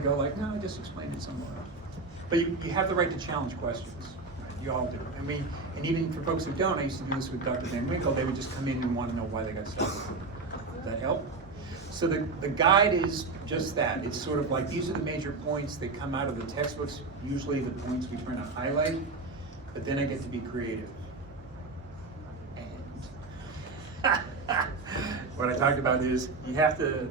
go like, no, I just explained it somewhere else. But you have the right to challenge questions. Right? You all do. I mean, and even for folks who don't, I used to do this with Dr. Van Winkle, they would just come in and want to know why they got stuck. Does that help? So the guide is just that. It's sort of like, these are the major points that come out of the textbooks, usually the points we try to highlight, but then I get to be creative. And what I talked about is, you have to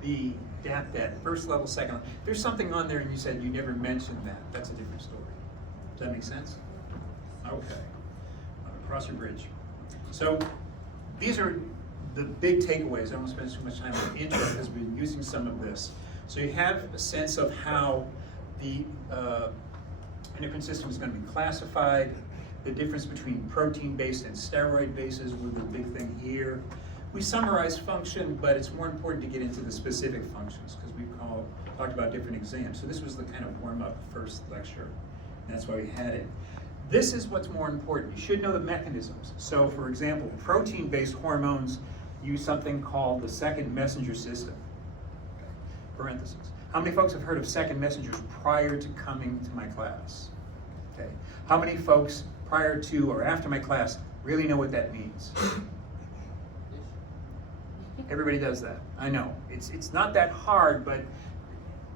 be adapt that first level, second level. There's something on there and you said you never mentioned that. That's a different story. Does that make sense? Okay. Cross your bridge. So these are the big takeaways. I don't want to spend too much time on the intro because we've been using some of this. So you have a sense of how the endocrine system is going to be classified, the difference between protein-based and steroid-based is the big thing here. We summarize function, but it's more important to get into the specific functions because we've talked about different exams. So this was the kind of warm-up first lecture, and that's why we had it. This is what's more important. You should know the mechanisms. So for example, protein-based hormones use something called the second messenger system. Okay. Parentheses. How many folks have heard of second messengers prior to coming to my class? Okay. How many folks prior to or after my class really know what that means? Everybody does that. I know. It's not that hard, but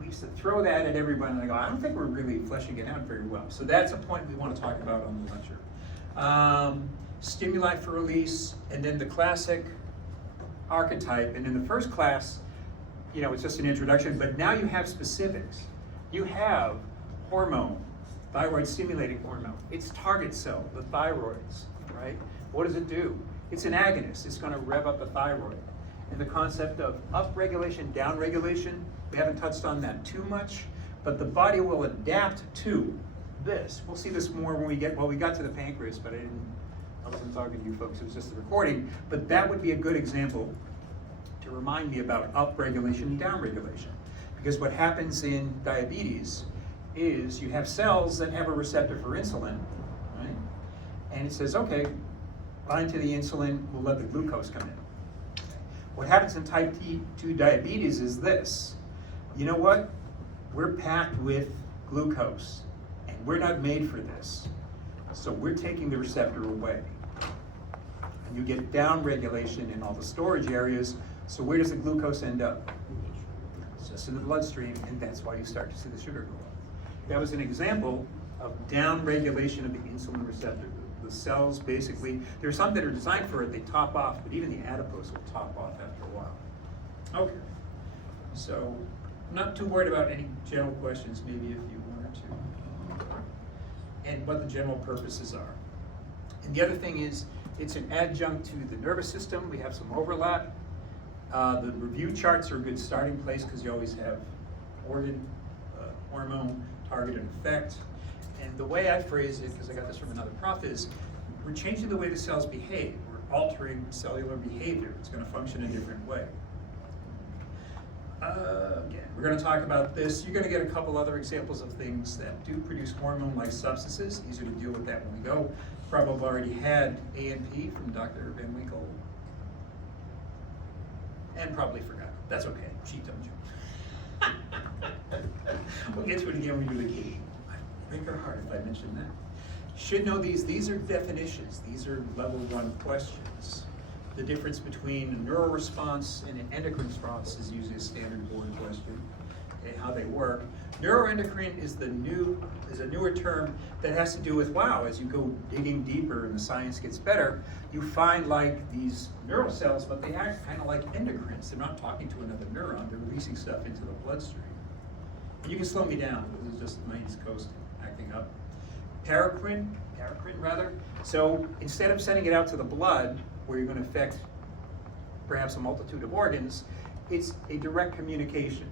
we used to throw that at everybody and I go, I don't think we're really fleshing it out very well. So that's a point we want to talk about on the lecture. Stimuli for release, and then the classic archetype. And in the first class, you know, it's just an introduction, but now you have specifics. You have hormone, thyroid stimulating hormone. Its target cell, the thyroids, right? What does it do? It's an agonist. It's going to rev up the thyroid. And the concept of upregulation, downregulation, we haven't touched on that too much, but the body will adapt to this. We'll see this more when we get, well, we got to the pancreas, but I wasn't talking to you folks, it was just the recording, but that would be a good example to remind me about upregulation and downregulation. Because what happens in diabetes is you have cells that have a receptor for insulin, right? And it says, okay, bind to the insulin, we'll let the glucose come in. What happens in type 2 diabetes is this. You know what? We're packed with glucose, and we're not made for this. So we're taking the receptor away. And you get downregulation in all the storage areas. So where does the glucose end up? It's just in the bloodstream, and that's why you start to see the sugar go up. That was an example of downregulation of the insulin receptor. The cells basically, there are some that are designed for it, they top off, but even the adipose will top off after a while. Okay, so I'm not too worried about any general questions, maybe if you one or two, and what the general purposes are. And the other thing is, it's an adjunct to the nervous system. We have some overlap. The review charts are a good starting place because you always have organ, hormone, target, and effect. And the way I phrase it, because I got this from another prof, is we're changing the way the cells behave. We're altering cellular behavior. It's going to function a different way. Again, we're going to talk about this. You're going to get a couple other examples of things that do produce hormone-like substances. Easier to deal with that when we go. Probably already had A&P from Dr. Van Winkle. And probably forgot. That's okay. She told you. We'll get to it again when we do the key. Break her heart if I mention that. Should know these. These are definitions. These are level 1 questions. The difference between a neural response and an endocrine response is usually a standard board question. Okay, how they work. Neuroendocrine is a newer term that has to do with, wow, as you go digging deeper and the science gets better, you find like these neural cells, but they act kind of like endocrines. They're not talking to another neuron. They're releasing stuff into the bloodstream. And you can slow me down. This is just my East Coast acting up. Paracrine rather. So instead of sending it out to the blood, where you're going to affect perhaps a multitude of organs, it's a direct communication.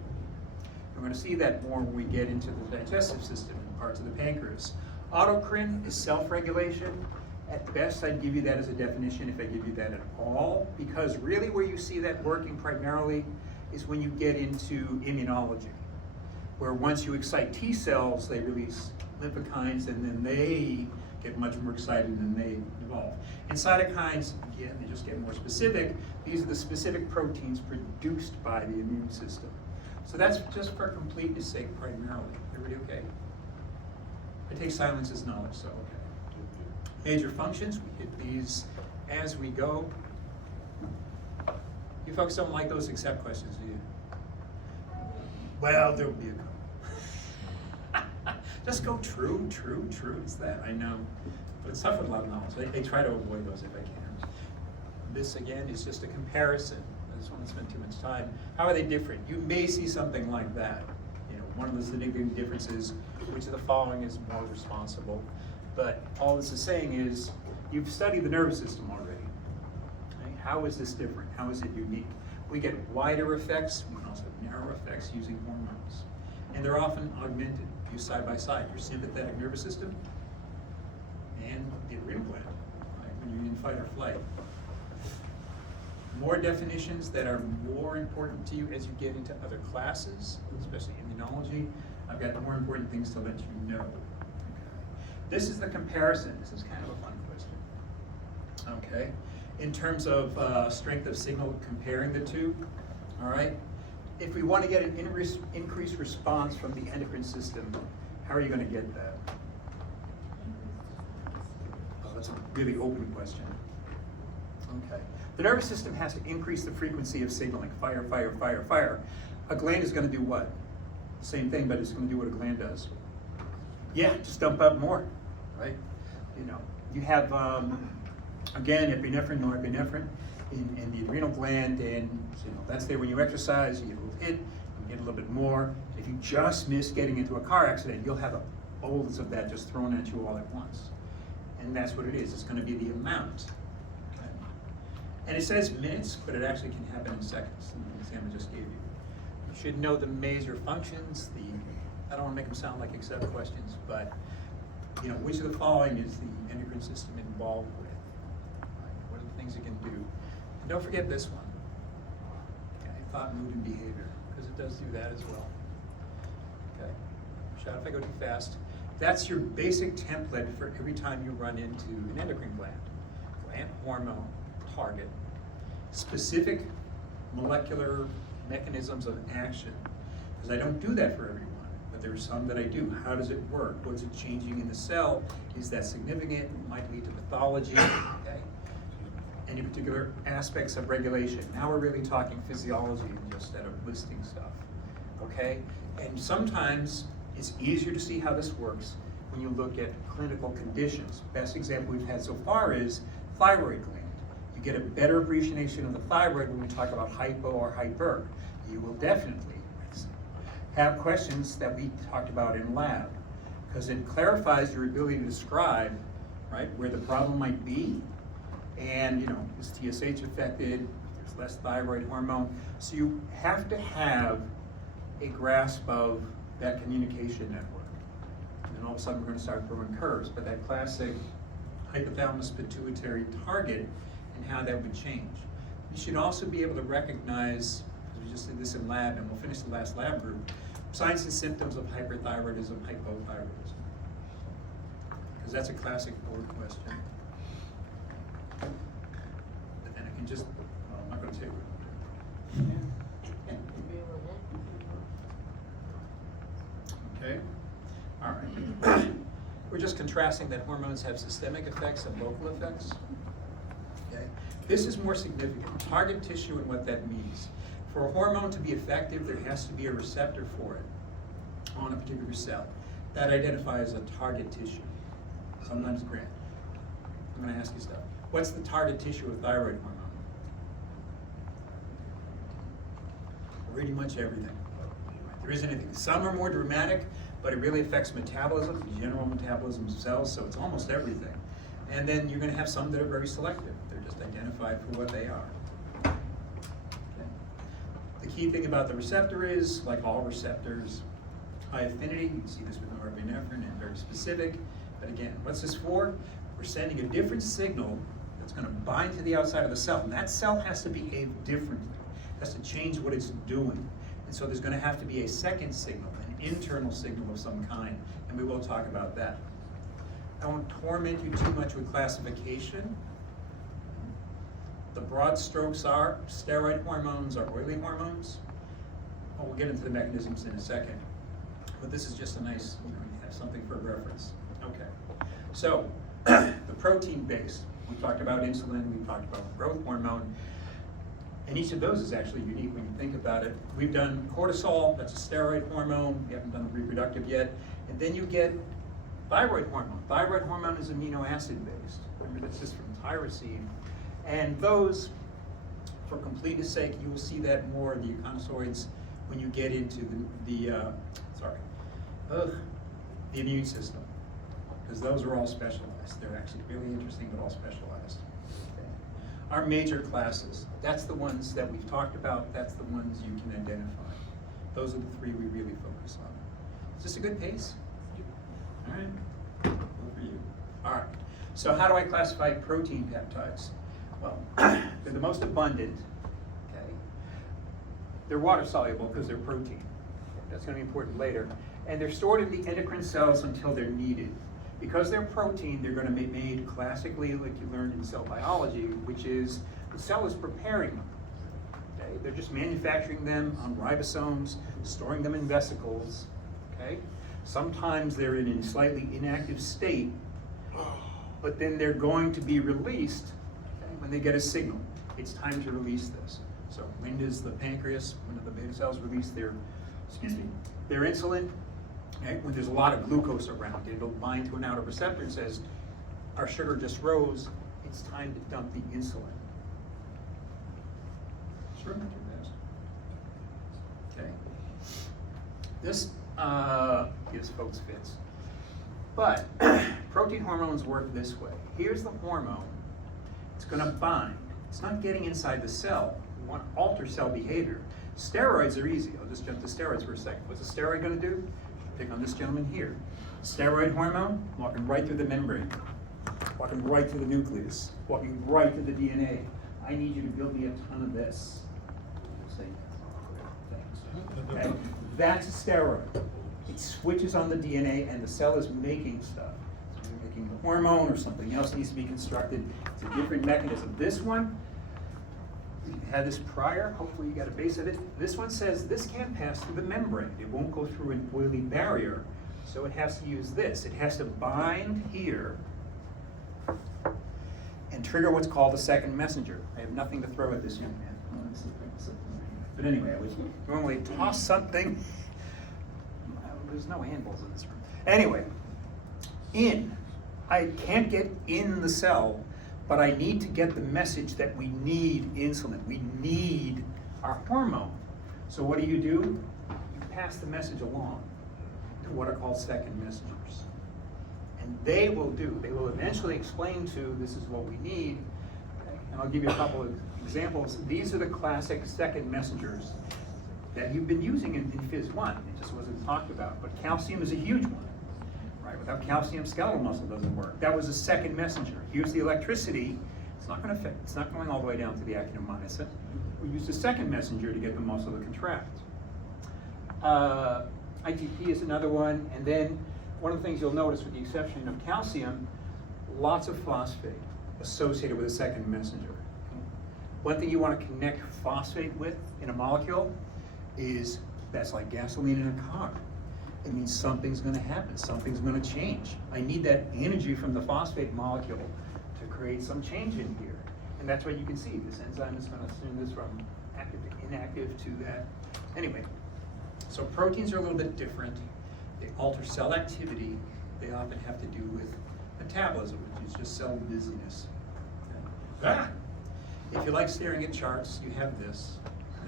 We're going to see that more when we get into the digestive system and parts of the pancreas. Autocrine is self-regulation. At best, I'd give you that as a definition if I give you that at all, because really where you see that working primarily is when you get into immunology, where once you excite T cells, they release lymphokines, and then they get much more excited and they evolve. And cytokines, again, they just get more specific. These are the specific proteins produced by the immune system. So that's just for completeness sake primarily. Everybody okay? I take silence as knowledge, so okay. Major functions, we hit these as we go. You folks don't like those except questions, do you? Well, there'll be a couple. Just go true, true, true. It's that, I know. But it's tough with a lot of knowledge. I try to avoid those if I can. This, again, is just a comparison. I just want to spend too much time. How are they different? You may see something like that. You know, one of the significant differences, which of the following is more responsible. But all this is saying is, you've studied the nervous system already. Right? How is this different? How is it unique? We get wider effects, we can also have narrow effects using hormones. And they're often augmented, used side by side. Your sympathetic nervous system and the adrenal gland, right, when you're in fight or flight. More definitions that are more important to you as you get into other classes, especially immunology. I've got more important things to let you know. Okay. This is the comparison. This is kind of a fun question. Okay. In terms of strength of signal, comparing the two, all right? If we want to get an increased response from the endocrine system, how are you going to get that? Oh, that's a really open question. Okay. The nervous system has to increase the frequency of signaling. Fire, fire, fire, fire. A gland is going to do what? The same thing, but it's going to do what a gland does. Yeah, just dump out more, right? You know, you have, again, epinephrine, norepinephrine in the adrenal gland, and you know, that's there when you exercise, you get a little hit, you get a little bit more. If you just miss getting into a car accident, you'll have a bolus of that just thrown at you all at once. And that's what it is. It's going to be the amount. Okay? And it says minutes, but it actually can happen in seconds, in the exam I just gave you. You should know the major functions. I don't want to make them sound like except questions, but you know, which of the following is the endocrine system involved with? Right? What are the things it can do? And don't forget this one. Okay, thought, mood, and behavior, because it does do that as well. Okay, shout if I go too fast. That's your basic template for every time you run into an endocrine gland. Gland, hormone, target, specific molecular mechanisms of action, because I don't do that for everyone, but there are some that I do. How does it work? What's it changing in the cell? Is that significant? It might lead to pathology. Okay. Any particular aspects of regulation? Now we're really talking physiology instead of listing stuff. Okay? And sometimes it's easier to see how this works when you look at clinical conditions. Best example we've had so far is thyroid gland. You get a better appreciation of the thyroid when we talk about hypo or hyper. You will definitely have questions that we talked about in lab, because it clarifies your ability to describe, right, where the problem might be, and you know, is TSH affected, there's less thyroid hormone. So you have to have a grasp of that communication network. And then all of a sudden we're going to start throwing curves, but that classic hypothalamus pituitary target and how that would change. You should also be able to recognize, because we just did this in lab and we'll finish the last lab group, signs and symptoms of hyperthyroidism, hypothyroidism. Because that's a classic board question. And then I can just, well, I'm not going to take it. Okay, all right. We're just contrasting that hormones have systemic effects and local effects. Okay, this is more significant. Target tissue and what that means. For a hormone to be effective, there has to be a receptor for it on a particular cell. That identifies a target tissue. Sometimes grant. I'm going to ask you stuff. What's the target tissue of thyroid hormone? Pretty much everything. There isn't anything. Some are more dramatic, but it really affects metabolism, general metabolism of cells, so it's almost everything. And then you're going to have some that are very selective. They're just identified for what they are. Okay. The key thing about the receptor is, like all receptors, high affinity. You can see this with norepinephrine and very specific. But again, what's this for? We're sending a different signal that's going to bind to the outside of the cell. And that cell has to behave differently. It has to change what it's doing. And so there's going to have to be a second signal, an internal signal of some kind, and we will talk about that. I won't torment you too much with classification. The broad strokes are steroid hormones are oily hormones. we'll get into the mechanisms in a second, but this is just a nice, you have something for reference. Okay, so the protein base, we talked about insulin, we talked about growth hormone, and each of those is actually unique when you think about it. We've done cortisol, that's a steroid hormone, we haven't done reproductive yet, and then you get thyroid hormone. Thyroid hormone is amino acid based. Remember, that's just from tyrosine. And those, for completeness sake, you will see that more in the econosoids when you get into the immune system, because those are all specialized. They're actually really interesting, but all specialized. Okay. Our major classes, that's the ones that we've talked about, that's the ones you can identify. Those are the three we really focus on. Is this a good pace? All right, good for you. All right, so how do I classify protein peptides? Well, they're the most abundant, okay? They're water soluble because they're protein. That's going to be important later. And they're stored in the endocrine cells until they're needed. Because they're protein, they're going to be made classically like you learned in cell biology, which is the cell is preparing them. Okay? They're just manufacturing them on ribosomes, storing them in vesicles. Okay? Sometimes they're in a slightly inactive state, but then they're going to be released when they get a signal. It's time to release this. So when does the pancreas, when do the beta cells release their insulin? Okay? When there's a lot of glucose around, it'll bind to an outer receptor and says, our sugar just rose, it's time to dump the insulin. Sure, not too fast. Okay. This gives folks fits. But protein hormones work this way. Here's the hormone. It's going to bind. It's not getting inside the cell. You want to alter cell behavior. Steroids are easy. I'll just jump to steroids for a second. What's a steroid going to do? Pick on this gentleman here. Steroid hormone, walking right through the membrane, walking right through the nucleus, walking right through the DNA. I need you to build me a ton of this. Okay? That's a steroid. It switches on the DNA and the cell is making stuff. So you're making a hormone or something else needs to be constructed. It's a different mechanism. This one, we had this prior, hopefully you got a base of it. This one says this can't pass through the membrane. It won't go through an oily barrier. So it has to use this. It has to bind here and trigger what's called a second messenger. I have nothing to throw at this young man. But anyway, I would normally toss something. There's no handballs in this room. Anyway, I can't get in the cell, but I need to get the message that we need insulin. We need our hormone. So what do? You pass the message along to what are called second messengers. And they will eventually explain to, this is what we need. Okay? And I'll give you a couple of examples. These are the classic second messengers that you've been using in Phys 1. It just wasn't talked about. But calcium is a huge one. Right? Without calcium, skeletal muscle doesn't work. That was a second messenger. Here's the electricity. It's not going to fit. It's not going all the way down to the actin-myosin. We used a second messenger to get the muscle to contract. ITP is another one. And then one of the things you'll notice, with the exception of calcium, lots of phosphate associated with a second messenger. One thing you want to connect phosphate with in a molecule is that's like gasoline in a car. It means something's going to happen, something's going to change. I need that energy from the phosphate molecule to create some change in here. And that's what you can see. This enzyme is going to send this from active to inactive to that. Anyway, so proteins are a little bit different. They alter cell activity. They often have to do with metabolism, which is just cell busyness. Okay. If you like staring at charts, you have this.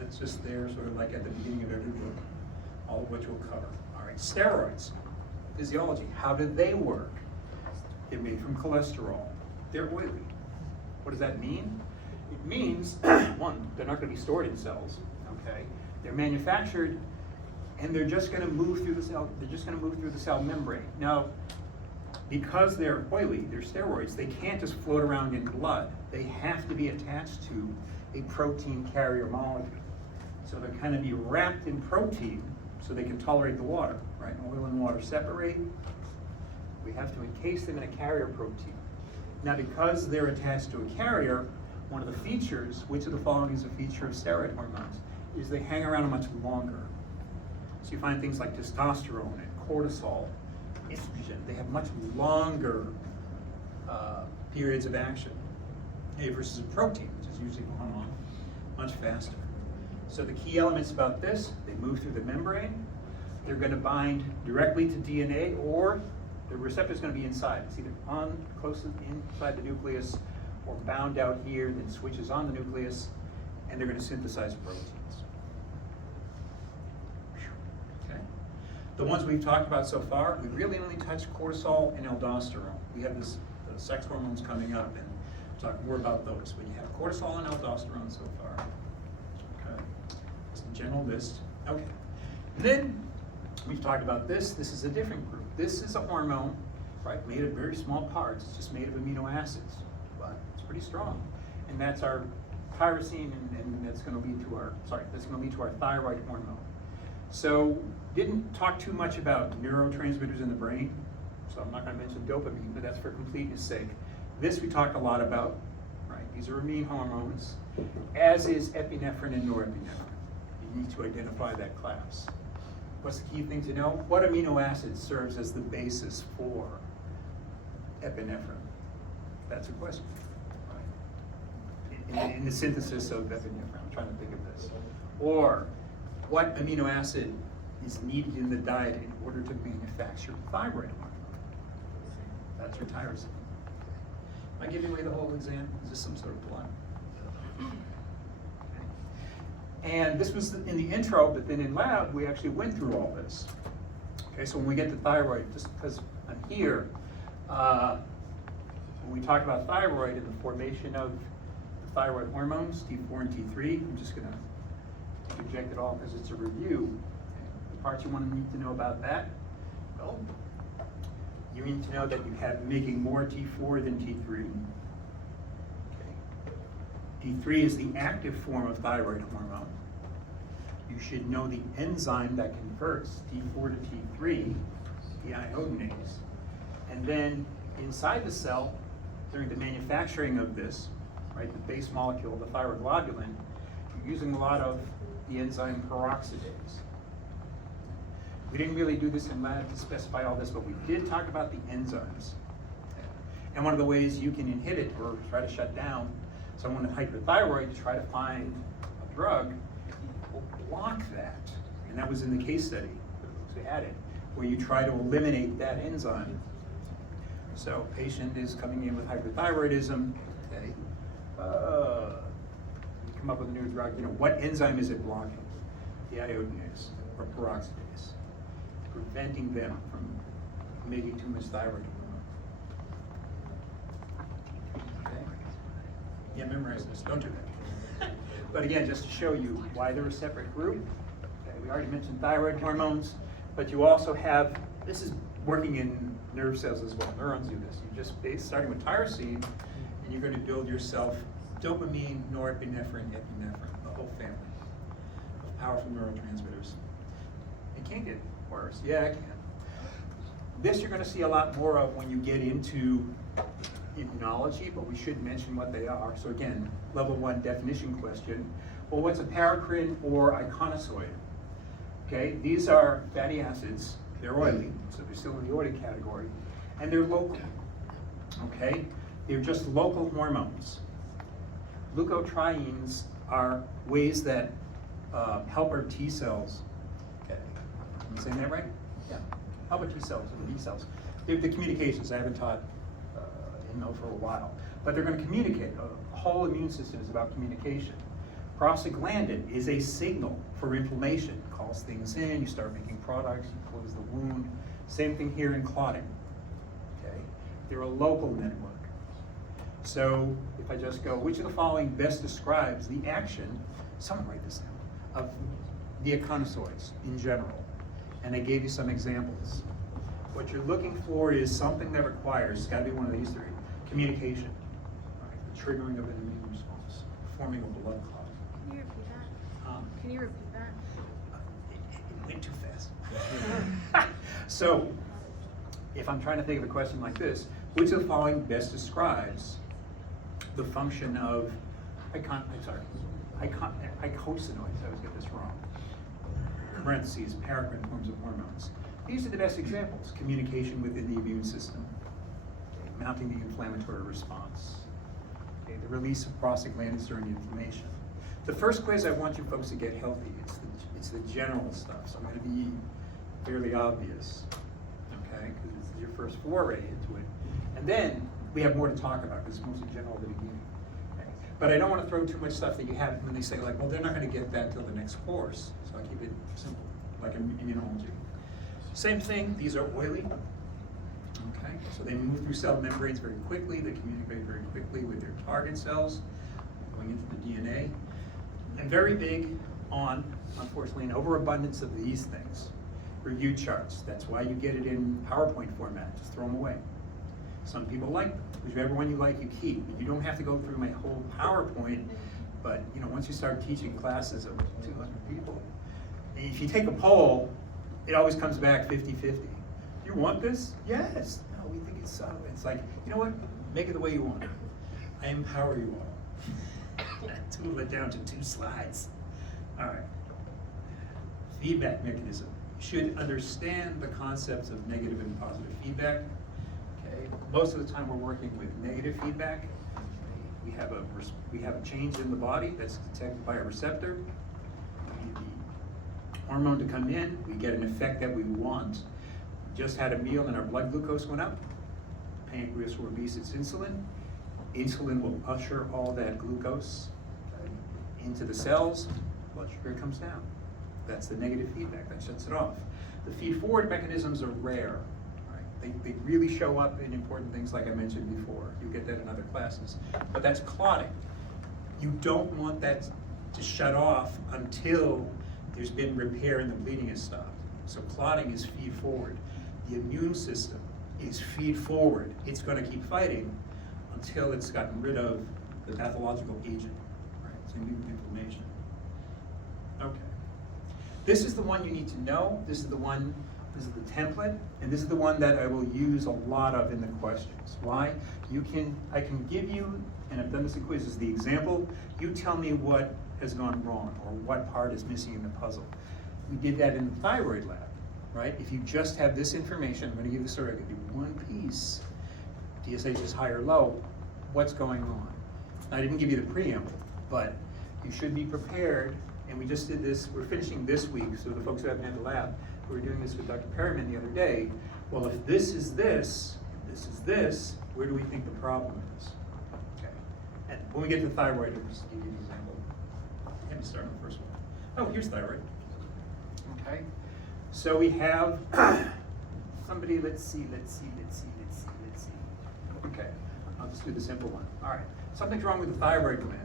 It's just there, sort of like at the beginning of every book, all of which we'll cover. All right, steroids, physiology. How do they work? They're made from cholesterol. They're oily. What does that mean? It means, one, they're not going to be stored in cells. Okay, they're manufactured, and they're just going to move through the cell. They're just going to move through the cell membrane. Now, because they're oily, they're steroids. They can't just float around in blood. They have to be attached to a protein carrier molecule. So they're kind of be wrapped in protein so they can tolerate the water, right? Oil and water separate. We have to encase them in a carrier protein. Now, because they're attached to a carrier, one of the features, which of the following is a feature of steroid hormones, is they hang around much longer. So you find things like testosterone and cortisol, estrogen, they have much longer periods of action. A versus a protein, which is usually a hormone, much faster. So the key elements about this, they move through the membrane, they're going to bind directly to DNA, or the receptor is going to be inside. It's either on close inside the nucleus or bound out here, then switches on the nucleus, and they're going to synthesize proteins. Okay. The ones we've talked about so far, we really only touched cortisol and aldosterone. We have the sex hormones coming up, and we'll talk more about those. But you have cortisol and aldosterone so far. Okay. Just a general list. Okay. And then we've talked about this. This is a different group. This is a hormone, right, made of very small parts. It's just made of amino acids, but it's pretty strong. And that's our tyrosine, and that's going to lead to our thyroid hormone. So didn't talk too much about neurotransmitters in the brain, so I'm not going to mention dopamine, but that's for completeness sake. This we talked a lot about, right? These are amine hormones, as is epinephrine and norepinephrine. You need to identify that class. What's the key thing to know? What amino acid serves as the basis for epinephrine? That's a question. Right? In the synthesis of epinephrine, I'm trying to think of this. Or what amino acid is needed in the diet in order to manufacture thyroid hormone? That's your tyrosine. Am I giving away the whole exam? Is this some sort of plot? And this was in the intro, but then in lab, we actually went through all this. Okay, so when we get to thyroid, just because I'm here, when we talk about thyroid and the formation of the thyroid hormones, T4 and T3, I'm just going to project it all because it's a review. The parts you want to need to know about that, well, you need to know that you have making more T4 than T3. T3 is the active form of thyroid hormone. You should know the enzyme that converts T4 to T3, the iodinase. And then inside the cell, during the manufacturing of this, right, the base molecule, the thyroglobulin, you're using a lot of the enzyme peroxidase. We didn't really do this in lab to specify all this, but we did talk about the enzymes. And one of the ways you can inhibit or try to shut down someone with hyperthyroid to try to find a drug will block that. And that was in the case study we had it, where you try to eliminate that enzyme. So patient is coming in with hyperthyroidism, okay, you come up with a new drug, what enzyme is it blocking? The iodinase or peroxidase, preventing them from making too much thyroid hormone. Okay? Yeah, memorize this, don't do that. But again, just to show you why they're a separate group, okay, we already mentioned thyroid hormones, but you also have, this is working in nerve cells as well, neurons do this. You just, starting with tyrosine, and you're going to build yourself dopamine, norepinephrine, epinephrine, the whole family of powerful neurotransmitters. It can get worse, yeah, it can. This you're going to see a lot more of when you get into immunology, but we should mention what they are. So again, level 1 definition question. Well, what's a paracrine or iconosoid? Okay, these are fatty acids. They're oily, so they're still in the oily category, and they're local. Okay, they're just local hormones. Leukotrienes are ways that help our T cells. Okay, am I saying that right? Yeah, help our T cells and B cells. They're the communications. I haven't taught for a while, but they're going to communicate. The whole immune system is about communication. Prostaglandin is a signal for inflammation. It calls things in, you start making products, you close the wound. Same thing here in clotting. Okay, they're a local network. So if I just go, which of the following best describes the action, someone write this down, of the iconosoids in general? And I gave you some examples. What you're looking for is something that requires, it's got to be one of these 3. Communication, right? The triggering of an immune response, forming a blood clot. Can you repeat that? Can you repeat that? It went too fast. So, if I'm trying to think of a question like this, which of the following best describes the function of icosanoids? I always get this wrong. parentheses, paracrine forms of hormones. These are the best examples. Communication within the immune system, okay, mounting the inflammatory response, okay, the release of prostaglandins during inflammation. The first quiz I want you folks to get healthy. It's the general stuff, so I'm going to be fairly obvious, okay, because this is your first foray into it. And then we have more to talk about because it's mostly general at the beginning. Okay? But I don't want to throw too much stuff that you have when they say like, well, they're not going to get that till the next course. So I keep it simple, like in immunology. Same thing, these are oily. Okay, so they move through cell membranes very quickly, they communicate very quickly with their target cells, going into the DNA. And very big on, unfortunately, an overabundance of these things. Review charts, that's why you get it in PowerPoint format, just throw them away. Some people like them, whichever one you like you keep. You don't have to go through my whole PowerPoint, but you know, once you start teaching classes of 200 people, if you take a poll, it always comes back 50-50. Do you want this? Yes. No, we think it's so. It's like, you know what? Make it the way you want it. I empower you all. Tool it down to 2 slides. All right. Feedback mechanism. You should understand the concepts of negative and positive feedback. Okay. Most of the time we're working with negative feedback. We have a change in the body that's detected by a receptor. We need the hormone to come in. We get an effect that we want. We just had a meal and our blood glucose went up. Pancreas will release its insulin. Insulin will usher all that glucose into the cells. Blood sugar comes down. That's the negative feedback that shuts it off. The feed-forward mechanisms are rare. Right? They really show up in important things like I mentioned before. You get that in other classes. But that's clotting. You don't want that to shut off until there's been repair and the bleeding has stopped. So clotting is feed-forward. The immune system is feed-forward. It's going to keep fighting until it's gotten rid of the pathological agent. Right? So inflammation. Okay. This is the one you need to know. This is the template, and this is the one that I will use a lot of in the questions. Why? I can give you, and I've done this in quizzes, the example. You tell me what has gone wrong or what part is missing in the puzzle. We did that in the thyroid lab, right? If you just have this information, I'm going to give you the story. I give you one piece. TSH is high or low. What's going on? I didn't give you the preamble, but you should be prepared. And we just did this. We're finishing this week, so the folks who haven't had the lab, we were doing this with Dr. Perryman the other day. Well, if this is this, this is this, where do we think the problem is? Okay. And when we get to the thyroid, I'll just give you an example. Let me start on the first one. Oh, here's thyroid. Okay. So we have somebody, let's see. Okay, I'll just do the simple one. All right, something's wrong with the thyroid gland.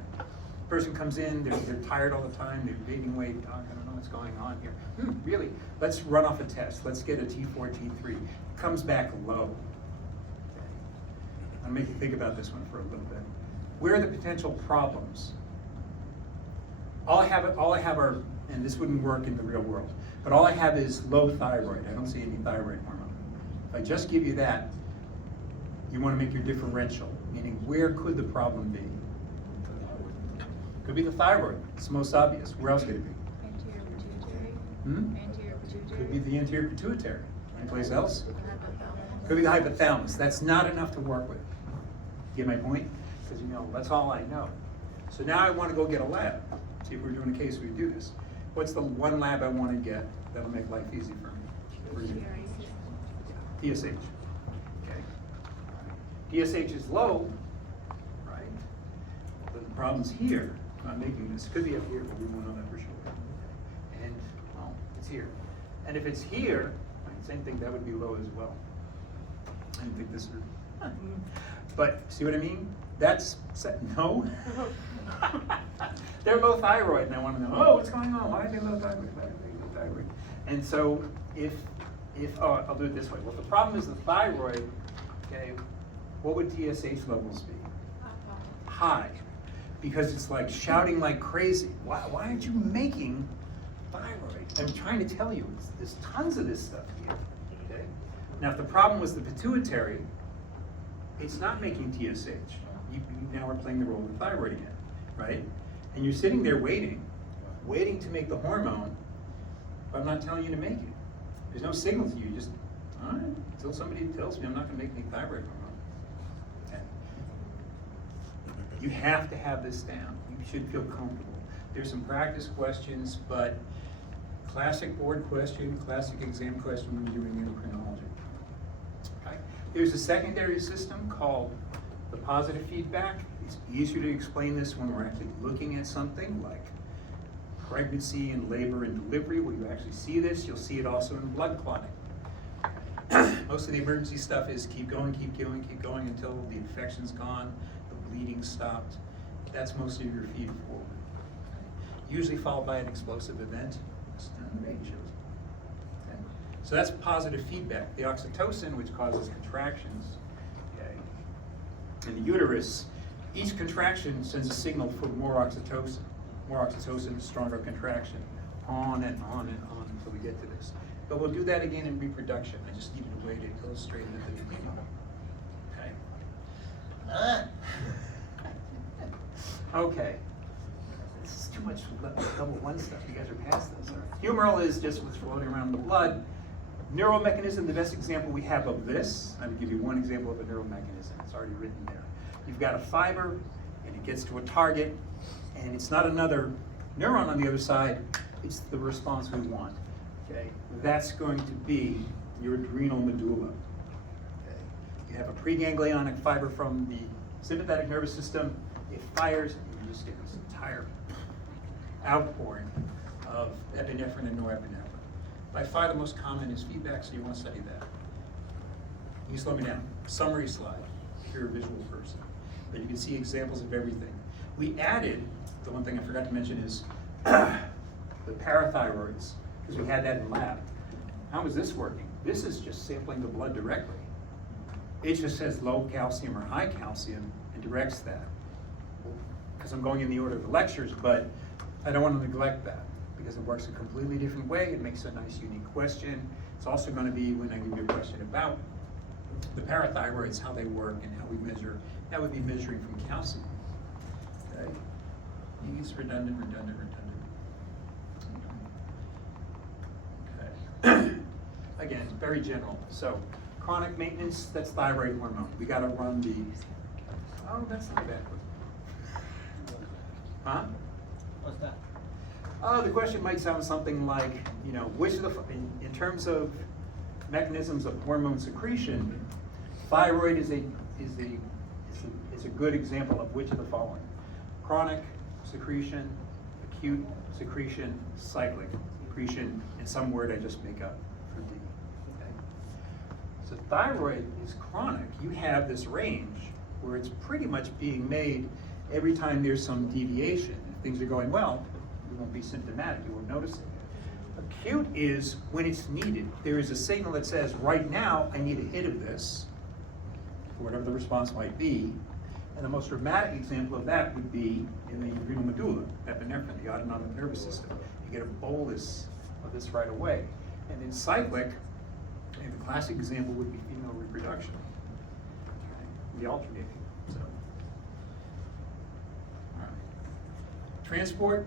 Person comes in, they're tired all the time, they're gaining weight. Doc, I don't know what's going on here. Really? Let's run off a test. Let's get a T4, T3. It comes back low. Okay. I'll make you think about this one for a little bit. Where are the potential problems? All I have are, and this wouldn't work in the real world, but all I have is low thyroid. I don't see any thyroid hormone. If I just give you that, you want to make your differential, meaning where could the problem be? Could be the thyroid. It's the most obvious. Where else could it be? Anterior pituitary. Anterior pituitary. Could be the anterior pituitary. Anyplace else? Could be the hypothalamus. That's not enough to work with. Get my point? Because you know, that's all I know. So now I want to go get a lab. See if we're doing a case where we do this. What's the one lab I want to get that'll make life easy for me? For you? TSH. Okay. TSH is low, right? But the problem's here. I'm making this. Could be up here, but we won't know that for sure. And, well, it's here. And if it's here, same thing, that would be low as well. I didn't think this would. But see what I mean? That's set. No. They're low thyroid, and I want to know, oh, what's going on? Why are they low thyroid? Why are they low thyroid? And so if I'll do it this way. Well, if the problem is the thyroid, okay, what would TSH levels be? High. Because it's like shouting like crazy. Why aren't you making thyroid? I'm trying to tell you, there's tons of this stuff here. Okay? Now, if the problem was the pituitary, it's not making TSH. You now are playing the role of the thyroid again, right? And you're sitting there waiting to make the hormone, but I'm not telling you to make it. There's no signal to you, just, all right, until somebody tells me I'm not gonna make any thyroid hormone. Okay. You have to have this down. You should feel comfortable. There's some practice questions, but classic board question, classic exam question when you're doing endocrinology. Okay. There's a secondary system called the positive feedback. It's easier to explain this when we're actually looking at something like pregnancy and labor and delivery, where you actually see this. You'll see it also in blood clotting. Most of the emergency stuff is keep going, keep going, keep going until the infection's gone, the bleeding stopped. That's most of your feed forward. Usually followed by an explosive event. Okay. So that's positive feedback. The oxytocin, which causes contractions, okay, in the uterus, each contraction sends a signal for more oxytocin. More oxytocin, stronger contraction, on and on and on until we get to this. But we'll do that again in reproduction. I just needed a way to illustrate it at the beginning. Okay. Okay. This is too much level 1 stuff. You guys are past this. Humoral is just what's floating around in the blood. Neural mechanism, the best example we have of this, I'm going to give you one example of a neural mechanism. It's already written there. You've got a fiber, and it gets to a target, and it's not another neuron on the other side, it's the response we want. Okay? That's going to be your adrenal medulla. Okay? You have a preganglionic fiber from the sympathetic nervous system, it fires, and you just get this entire outpouring of epinephrine and norepinephrine. By far the most common is feedback, so you want to study that. You slow me down. Summary slide, if you're a visual person. But you can see examples of everything. We added, the one thing I forgot to mention is the parathyroids, because we had that in lab. How is this working? This is just sampling the blood directly. It just says low calcium or high calcium and directs that. Because I'm going in the order of the lectures, but I don't want to neglect that because it works a completely different way. It makes a nice, unique question. It's also going to be when I give you a question about the parathyroids, how they work and how we measure. That would be measuring from calcium. Okay? These redundant. Okay. Again, very general. So, chronic maintenance, that's thyroid hormone. We got to run the. Oh, that's not bad. Huh? What's that? Oh, the question might sound something like, you know, which of the, in terms of mechanisms of hormone secretion, thyroid is a good example of which of the following: chronic secretion, acute secretion, cyclic secretion, and some word I just make up for D. Okay? So thyroid is chronic. You have this range where it's pretty much being made every time there's some deviation. If things are going well, you won't be symptomatic, you won't notice it. Acute is when it's needed. There is a signal that says, right now, I need a hit of this, or whatever the response might be. And the most dramatic example of that would be in the adrenal medulla, epinephrine, the autonomic nervous system. You get a bolus of this right away. And in cyclic, the classic example would be female reproduction, the alternating. So, all right. Transport.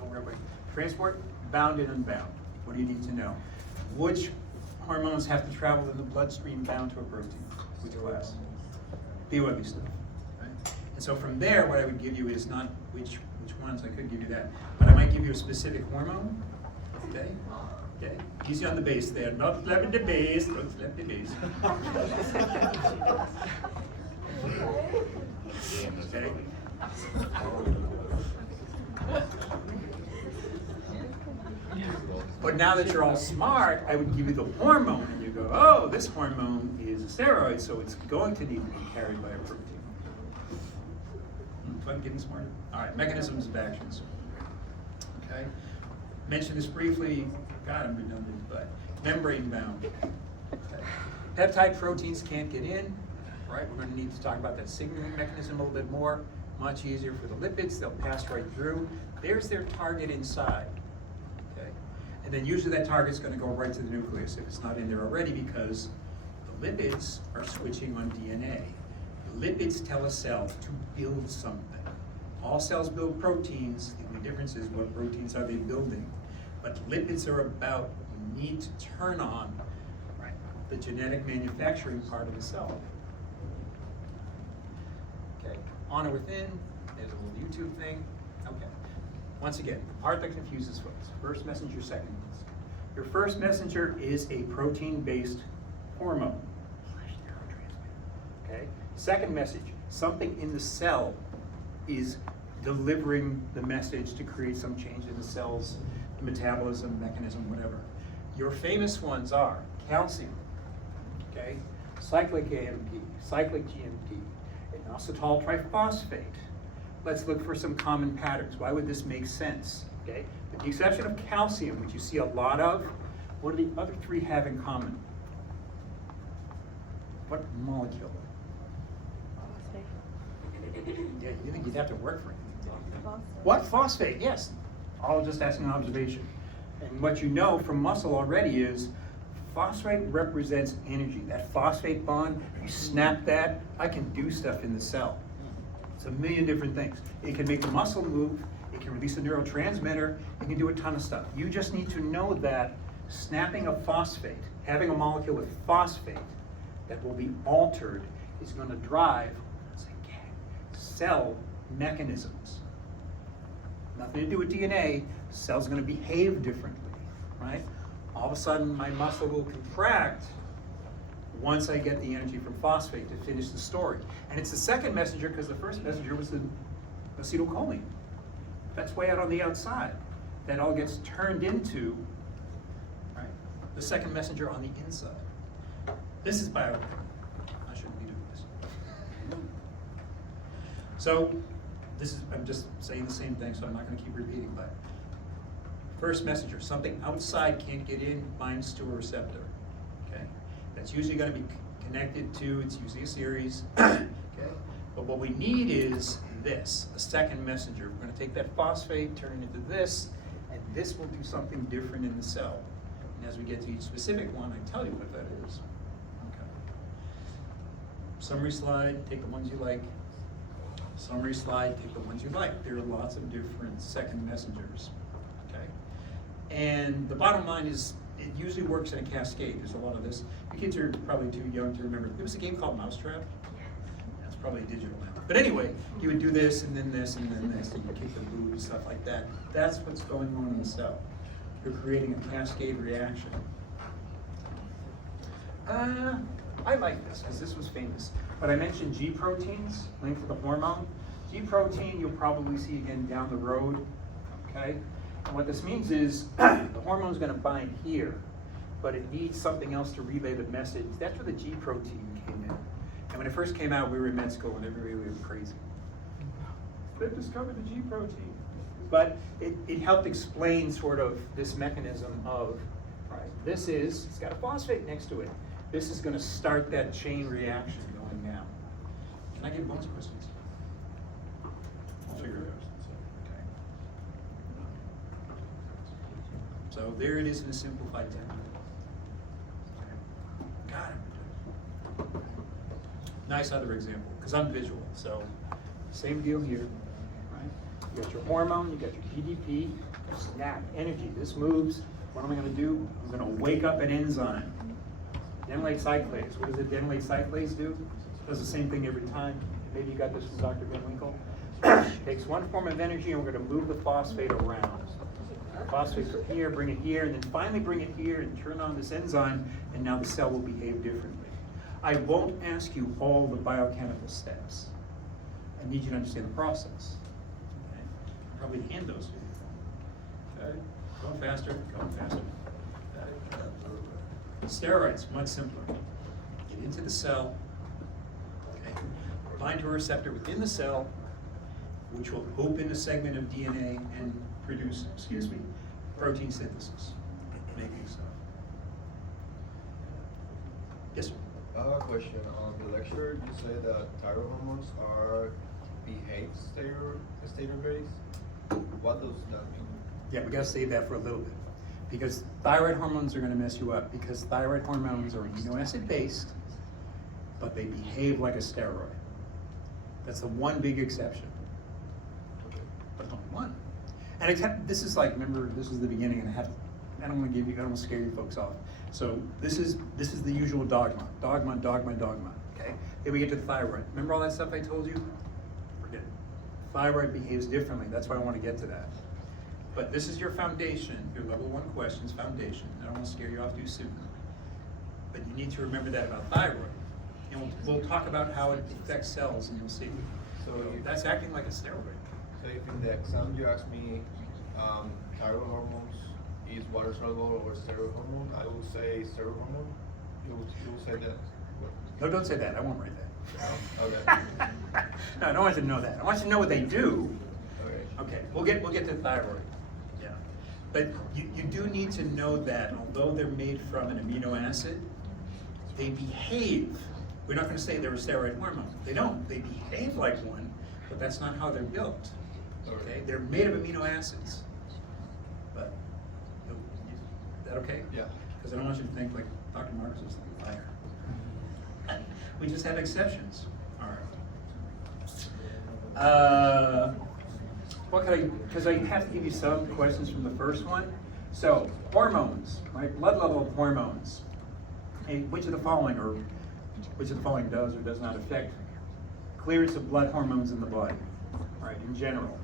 Go real quick. Transport, bound and unbound. What do you need to know? Which hormones have to travel in the bloodstream bound to a protein? Which class? POB stuff. Right? And so from there, what I would give you is not which ones, I could give you that, but I might give you a specific hormone. Okay? Okay? Easy on the base there. Not slapping the base. Don't slap the base. Okay? But now that you're all smart, I would give you the hormone, and you go, oh, this hormone is a steroid, so it's going to need to be carried by a protein. Fun getting smarter. All right, mechanisms of actions. Okay, mentioned this briefly. God, I'm redundant, but membrane bound. Okay. Peptide proteins can't get in. Right, we're going to need to talk about that signaling mechanism a little bit more. Much easier for the lipids; they'll pass right through. There's their target inside. And then usually that target's going to go right to the nucleus if it's not in there already, because the lipids are switching on DNA. The lipids tell a cell to build something. All cells build proteins. The only difference is what proteins are they building. But lipids are about, you need to turn on, right, the genetic manufacturing part of the cell. Okay, on or within, there's a little YouTube thing. Okay, once again, the part that confuses folks, first messenger, second messenger. Your first messenger is a protein-based hormone. Okay, second message, something in the cell is delivering the message to create some change in the cell's metabolism, mechanism, whatever. Your famous ones are calcium, okay, cyclic AMP, cyclic GMP, inositol triphosphate. Let's look for some common patterns. Why would this make sense? Okay, with the exception of calcium, which you see a lot of, what do the other three have in common? What molecule? Yeah, you think you'd have to work for it. What? Phosphate, yes. All just asking an observation. And what you know from muscle already is phosphate represents energy. That phosphate bond, you snap that, I can do stuff in the cell. It's a million different things. It can make the muscle move, it can release a neurotransmitter, it can do a ton of stuff. You just need to know that snapping a phosphate, having a molecule with phosphate that will be altered is going to drive cell mechanisms. Nothing to do with DNA, cell's going to behave differently, right? All of a sudden my muscle will contract once I get the energy from phosphate to finish the story. And it's the second messenger because the first messenger was the acetylcholine. That's way out on the outside. That all gets turned into, right, the second messenger on the inside. This is bio. I shouldn't be doing this. So this is, I'm just saying the same thing, so I'm not going to keep repeating, but first messenger, something outside can't get in, binds to a receptor. Okay, that's usually going to be connected to, it's usually a series. Okay, but what we need is this, a second messenger. We're going to take that phosphate, turn it into this, and this will do something different in the cell. And as we get to each specific one, I tell you what that is. Okay. Summary slide, take the ones you like. Summary slide, take the ones you like. There are lots of different second messengers. Okay. And the bottom line is, it usually works in a cascade. There's a lot of this. The kids are probably too young to remember. There was a game called Mousetrap. That's probably digital now. But anyway, you would do this, and then this, and then this, and you kick the boot and stuff like that. That's what's going on in the cell. You're creating a cascade reaction. I like this, because this was famous. But I mentioned G proteins, linked to the hormone. G protein you'll probably see again down the road, okay? And what this means is the hormone's gonna bind here, but it needs something else to relay the message. That's where the G protein came in. And when it first came out, we were in med school and everybody was crazy. They've discovered the G protein. But it helped explain sort of this mechanism of, right, this is, it's got a phosphate next to it. This is gonna start that chain reaction going now. Can I get bonus questions? I'll figure it out. Okay. So there it is in a simplified template. Okay. Got it. Nice other example, because I'm visual, so same deal here, right? You got your hormone, you got your GDP, snap, energy, this moves. What am I gonna do? I'm gonna wake up an enzyme. Denylate cyclase, what does the denylate cyclase do? It does the same thing every time. Maybe you got this from Dr. Van Winkle. Takes one form of energy and we're gonna move the phosphate around. Phosphate from here, bring it here, and then finally bring it here and turn on this enzyme, and now the cell will behave differently. I won't ask you all the biochemical steps. I need you to understand the process. Okay? I'll probably hand those to you. Okay? Going faster, going faster. Steroids, much simpler. Get into the cell, okay? Bind to a receptor within the cell, which will open a segment of DNA and produce, protein synthesis, making stuff. Yes, sir? I have a question. On the lecture, you said that thyroid hormones are behave steroid-based. What does that mean? Yeah, we gotta save that for a little bit. Because thyroid hormones are gonna mess you up, because thyroid hormones are amino acid based, but they behave like a steroid. That's the one big exception. But it's only one. And this is like, remember, this is the beginning, and I don't want to scare you folks off. So this is the usual dogma, okay? Then we get to the thyroid. Remember all that stuff I told you? Forget it. Thyroid behaves differently. That's why I want to get to that. But this is your foundation, your level 1 questions foundation. I don't want to scare you off too soon. But you need to remember that about thyroid. And we'll talk about how it affects cells, and you'll see. So that's acting like a steroid. So if in the exam you ask me, thyroid hormones is water soluble or steroid hormone, I will say steroid hormone. You will say that. No, don't say that. I won't write that. Okay. No, I don't want you to know that. I want you to know what they do. Okay. Okay, we'll get to the thyroid. Yeah. But you do need to know that although they're made from an amino acid, they behave. We're not going to say they're a steroid hormone. They don't. They behave like one, but that's not how they're built. Okay? They're made of amino acids. But, is that okay? Yeah. Because I don't want you to think like Dr. Marks is a liar. We just have exceptions. All right. What can because I have to give you some questions from the first one. So, hormones, right? Blood level of hormones. Hey, which of the following does or does not affect clearance of blood hormones in the body, right, in general.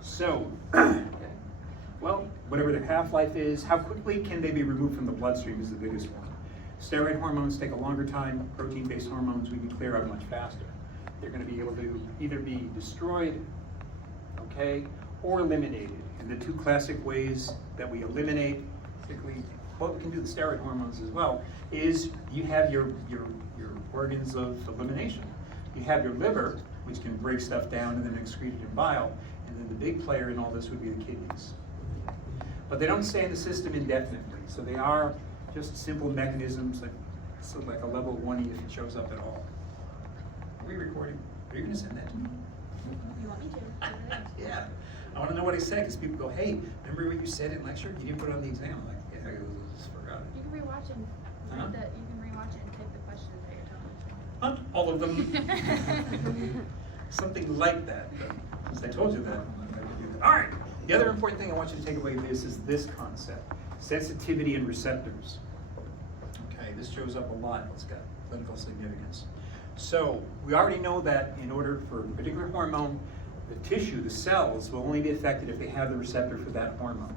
So, well, whatever their half-life is, how quickly can they be removed from the bloodstream is the biggest one. Steroid hormones take a longer time. Protein-based hormones we can clear out much faster. They're going to be able to either be destroyed, okay, or eliminated. And the two classic ways that we eliminate, particularly, well, we can do the steroid hormones as well, is you have your organs of elimination. You have your liver, which can break stuff down and then excrete it in bile, and then the big player in all this would be the kidneys. But they don't stay in the system indefinitely, so they are just simple mechanisms, like a level 1E if it shows up at all. Are we recording? Are you going to send that to me? You want me to? Yeah. I want to know what I said, because people go, hey, remember what you said in lecture? You didn't put it on the exam. I'm like, yeah, I just forgot it. You can rewatch and Huh? you can rewatch it and type the questions that you're telling me. Not all of them. Something like that. Since I told you that. All right. The other important thing I want you to take away from this is this concept. Sensitivity and receptors. Okay, this shows up a lot. It's got clinical significance. So we already know that in order for a particular hormone, the tissue, the cells, will only be affected if they have the receptor for that hormone.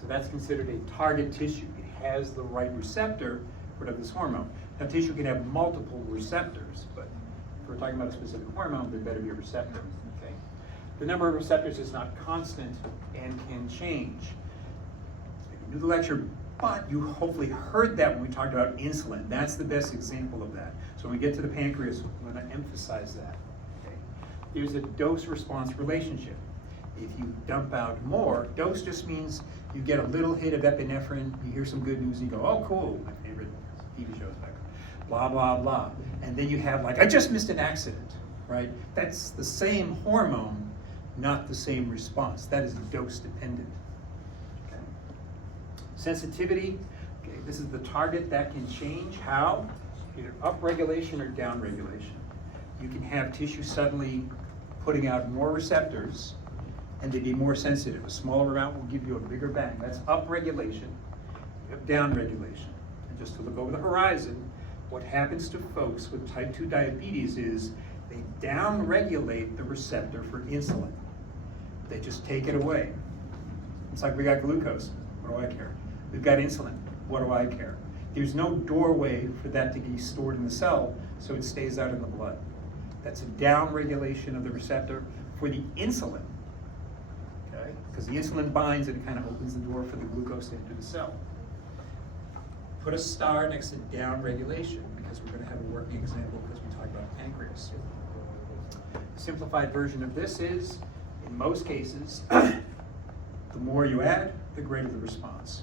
So that's considered a target tissue. It has the right receptor for this hormone. Now tissue can have multiple receptors, but if we're talking about a specific hormone, there better be a receptor. Okay? The number of receptors is not constant and can change. I can do the lecture, but you hopefully heard that when we talked about insulin. That's the best example of that. So when we get to the pancreas, we're going to emphasize that. Okay? There's a dose-response relationship. If you dump out more, dose just means you get a little hit of epinephrine, you hear some good news, and you go, oh, cool, my favorite TV shows back then, blah, blah, blah. And then you have like, I just missed an accident, right? That's the same hormone, not the same response. That is dose dependent. Okay. Sensitivity, okay, this is the target that can change. How? Either upregulation or downregulation. You can have tissue suddenly putting out more receptors and they be more sensitive. A smaller amount will give you a bigger bang. That's upregulation. You have downregulation. And just to look over the horizon, what happens to folks with type 2 diabetes is they downregulate the receptor for insulin. They just take it away. It's like we got glucose. What do I care? We've got insulin. What do I care? There's no doorway for that to be stored in the cell, so it stays out in the blood. That's a downregulation of the receptor for the insulin. Okay? Because the insulin binds and it kind of opens the door for the glucose to enter the cell. Put a star next to downregulation because we're going to have a working example because we talk about pancreas. The simplified version of this is, in most cases, the more you add, the greater the response.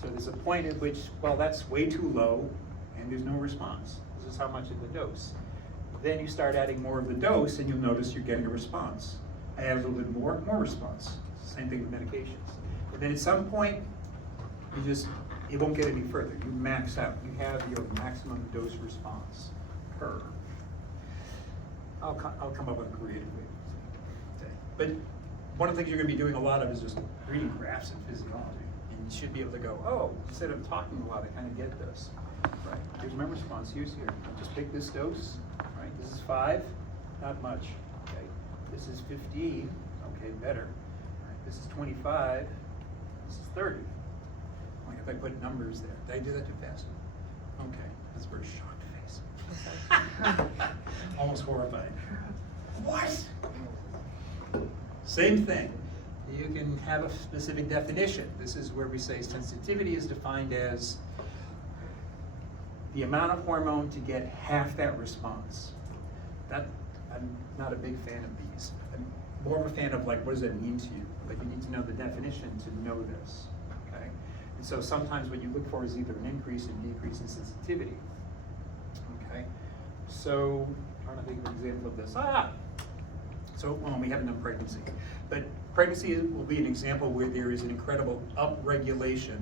So there's a point at which, well, that's way too low and there's no response. This is how much of the dose. Then you start adding more of the dose and you'll notice you're getting a response. I add a little bit more response. Same thing with medications. And then at some point, it won't get any further. You max out. You have your maximum dose response curve. I'll come up with a creative way. Okay. But one of the things you're gonna be doing a lot of is just reading graphs in physiology. And you should be able to go, oh, instead of talking a lot, I kind of get this. Right, here's my response, here's here. Just pick this dose, right? This is 5, not much, okay? This is 15, okay, better. Right, this is 25, this is 30. Like if I put numbers there, did I do that too fast? Okay, that's a very shocked face. Almost horrified. What? Same thing. You can have a specific definition. This is where we say sensitivity is defined as the amount of hormone to get half that response. I'm not a big fan of these. I'm more of a fan of like, what does that mean to you? Like you need to know the definition to know this, okay? And so sometimes what you look for is either an increase or decrease in sensitivity, okay? So, I'm trying to think of an example of this. So, well, we haven't done pregnancy, but pregnancy will be an example where there is an incredible upregulation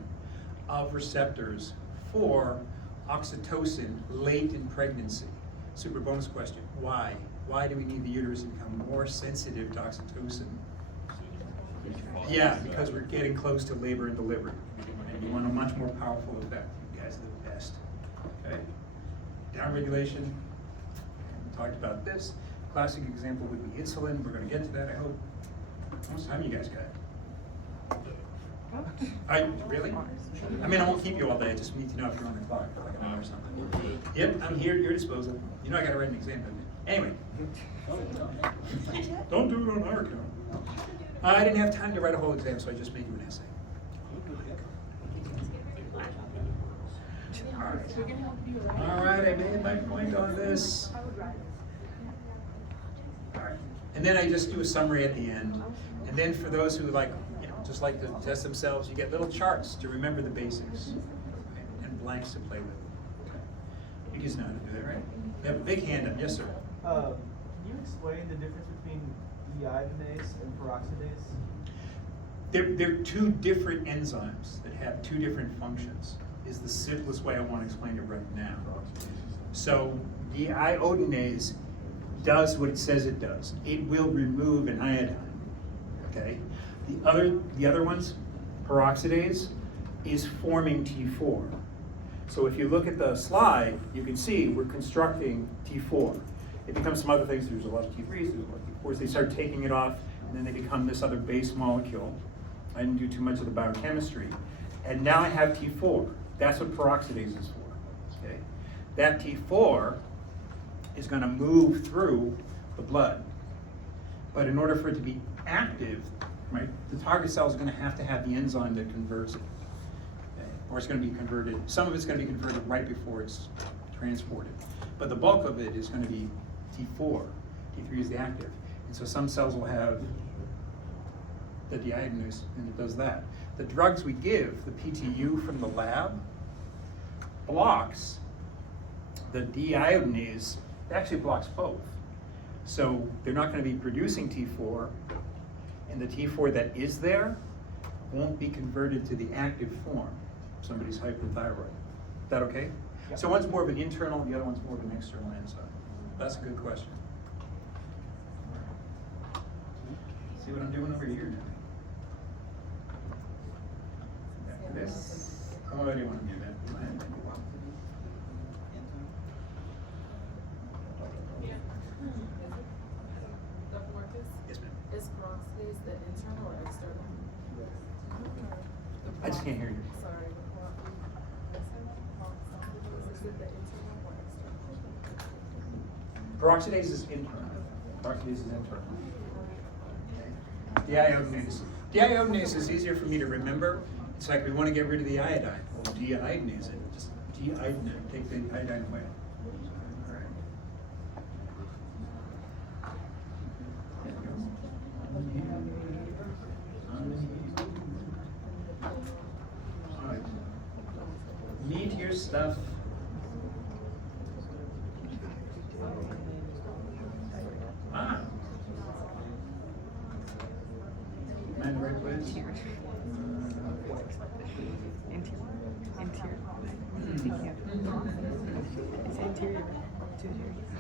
of receptors for oxytocin late in pregnancy. Super bonus question, why? Why do we need the uterus to become more sensitive to oxytocin? Yeah, because we're getting close to labor and delivery. And you want a much more powerful effect. You guys are the best. Okay? Downregulation, we talked about this. Classic example would be insulin. We're going to get to that, I hope. How much time you guys got? Really? I mean, I won't keep you all day. I just need to know if you're on the clock for like an hour or something. Yep, I'm here at your disposal. You know I got to write an exam, don't you? Anyway. Don't do it on our account. I didn't have time to write a whole exam, so I just made you an essay. All right, I made my point on this. All right. And then I just do a summary at the end. And then for those who like, just like to test themselves, you get little charts to remember the basics, okay, and blanks to play with. Okay. You guys know how to do that, right? You have a big hand up. Yes, sir. Can you explain the difference between deiodinase and peroxidase? They're two different enzymes that have two different functions, is the simplest way I want to explain it right now. So deiodinase does what it says it does. It will remove an iodine, okay? The other ones, peroxidase, is forming T4. So if you look at the slide, you can see we're constructing T4. It becomes some other things. There's a lot of T3s, there's a lot of T4s. They start taking it off, and then they become this other base molecule. I didn't do too much of the biochemistry. And now I have T4. That's what peroxidase is for, okay? That T4 is gonna move through the blood. But in order for it to be active, right, the target cell is going to have the enzyme that converts it, okay? Or it's going to be converted. Some of it's going to be converted right before it's transported, but the bulk of it is going to be T4. T3 is the active, and so some cells will have the deiodinase, and it does that. The drugs we give, the PTU from the lab, blocks the deiodinase. It actually blocks both, so they're not going to be producing T4. And the T4 that is there won't be converted to the active form. Somebody's hyperthyroid. Is that okay? Yep. So one's more of an internal, the other one's more of an external enzyme. That's a good question. See what I'm doing over here now? After this. Oh, I do want to do that. Dr. Marcus? Yes, ma'am. Is peroxidase the internal or external? I just can't hear you. Sorry. Is it the internal or external? Peroxidase is internal. Peroxidase is internal. Deiodinase. Deiodinase is easier for me to remember. It's like we want to get rid of the iodine. Well, deiodinase it. Just deiodinate. Take the iodine away. All right. There we go. All right. Meteor stuff. Ah. Am I in the right place?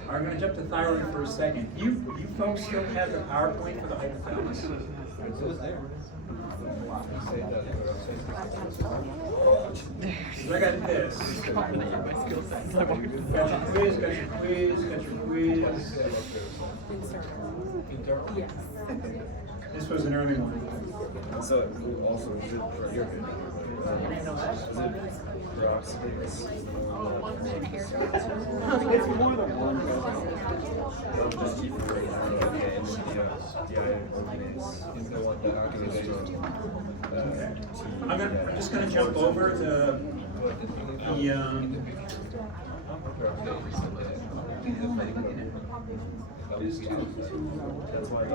I'm going to jump to thyroid for a second. You folks still have the PowerPoint for the hypothalamus? So I got this. Got your quiz, got your quiz, got your quiz. Yes. This was an early one. So it also is it for your opinion? Is it peroxidase? It's more than one. It'll just keep it right now. Okay, and the iodinase is the one that activates I'm just gonna jump over to the That's why.